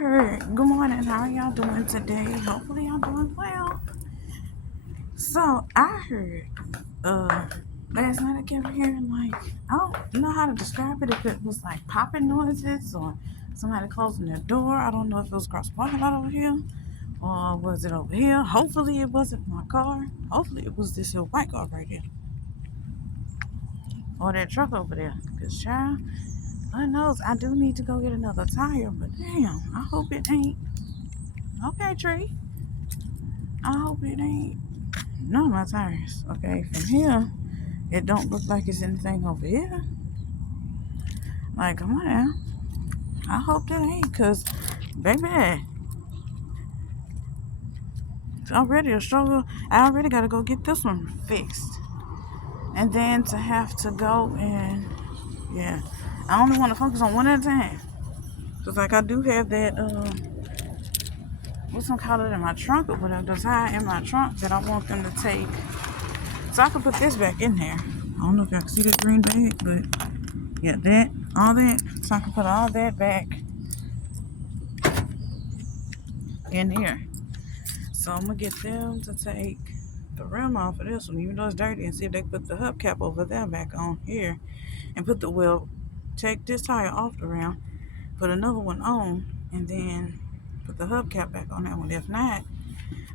heard. Good morning. How are y'all doing today? Hopefully y'all doing well. So I heard last night I kept hearing like I don't know how to describe it, if it was like popping noises or somebody closing their door. I don't know if it was across the parking lot over here or was it over here. Hopefully it wasn't my car. Hopefully it was this little white car right here. Or that truck over there. Cause child, I knows I do need to go get another tire, but damn, I hope it ain't. Okay, Tree. I hope it ain't none of my tires. Okay, from here, it don't look like it's anything over here. Like, come on now. I hope that ain't, cause baby, it's already a struggle. I already gotta go get this one fixed. And then to have to go and yeah. I only want to focus on one at a time. Cause like I do have that what's gonna call it in my trunk or whatever, the tire in my trunk that I want them to take. So I can put this back in there. I don't know if y'all can see that green bag, but yeah, that, all that. So I can put all that back in here. So I'm gonna get them to take the rim off of this one, even though it's dirty, and see if they can put the hubcap over there back on here and put the wheel, take this tire off the rim, put another one on, and then put the hubcap back on that one. If not,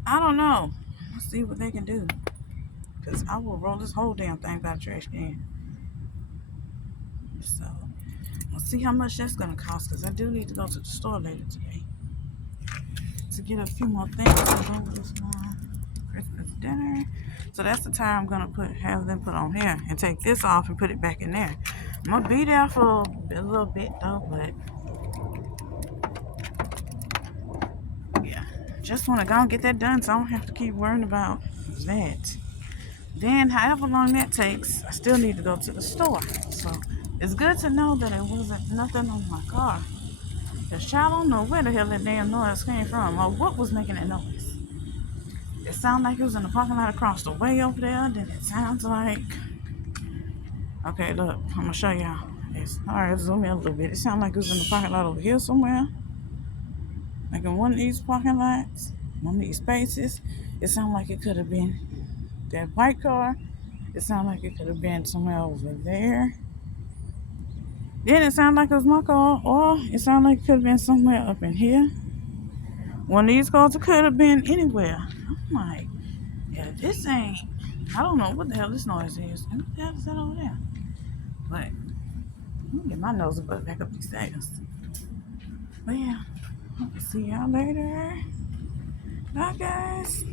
I don't know. Let's see what they can do. Because I will roll this whole damn thing by the trash can. So let's see how much that's gonna cost, because I do need to go to the store later today to get a few more things to go with this Christmas dinner. So that's the tire I'm gonna have them put on here and take this off and put it back in there. I'm gonna be there for a little bit though, but yeah, just want to go and get that done so I don't have to keep worrying about that. Then, however long that takes, I still need to go to the store. So it's good to know that it wasn't nothing on my car. Because child, I don't know where the hell that damn noise came from or what was making that noise. It sounded like it was in the parking lot across the way over there. Then it sounds like... Okay, look, I'm going to show y'all. Alright, zoom in a little bit. It sounded like it was in the parking lot over here somewhere. Like in one of these parking lots, one of these spaces. It sounded like it could have been that white car. It sounded like it could have been somewhere over there. Then it sounded like it was my car, or it sounded like it could have been somewhere up in here. One of these cars, it could have been anywhere. I'm like, yeah, this ain't, I don't know what the hell this noise is. And what the hell is that over there? But, let me get my nose back up these stairs. But yeah, I'll see y'all later. Bye, guys.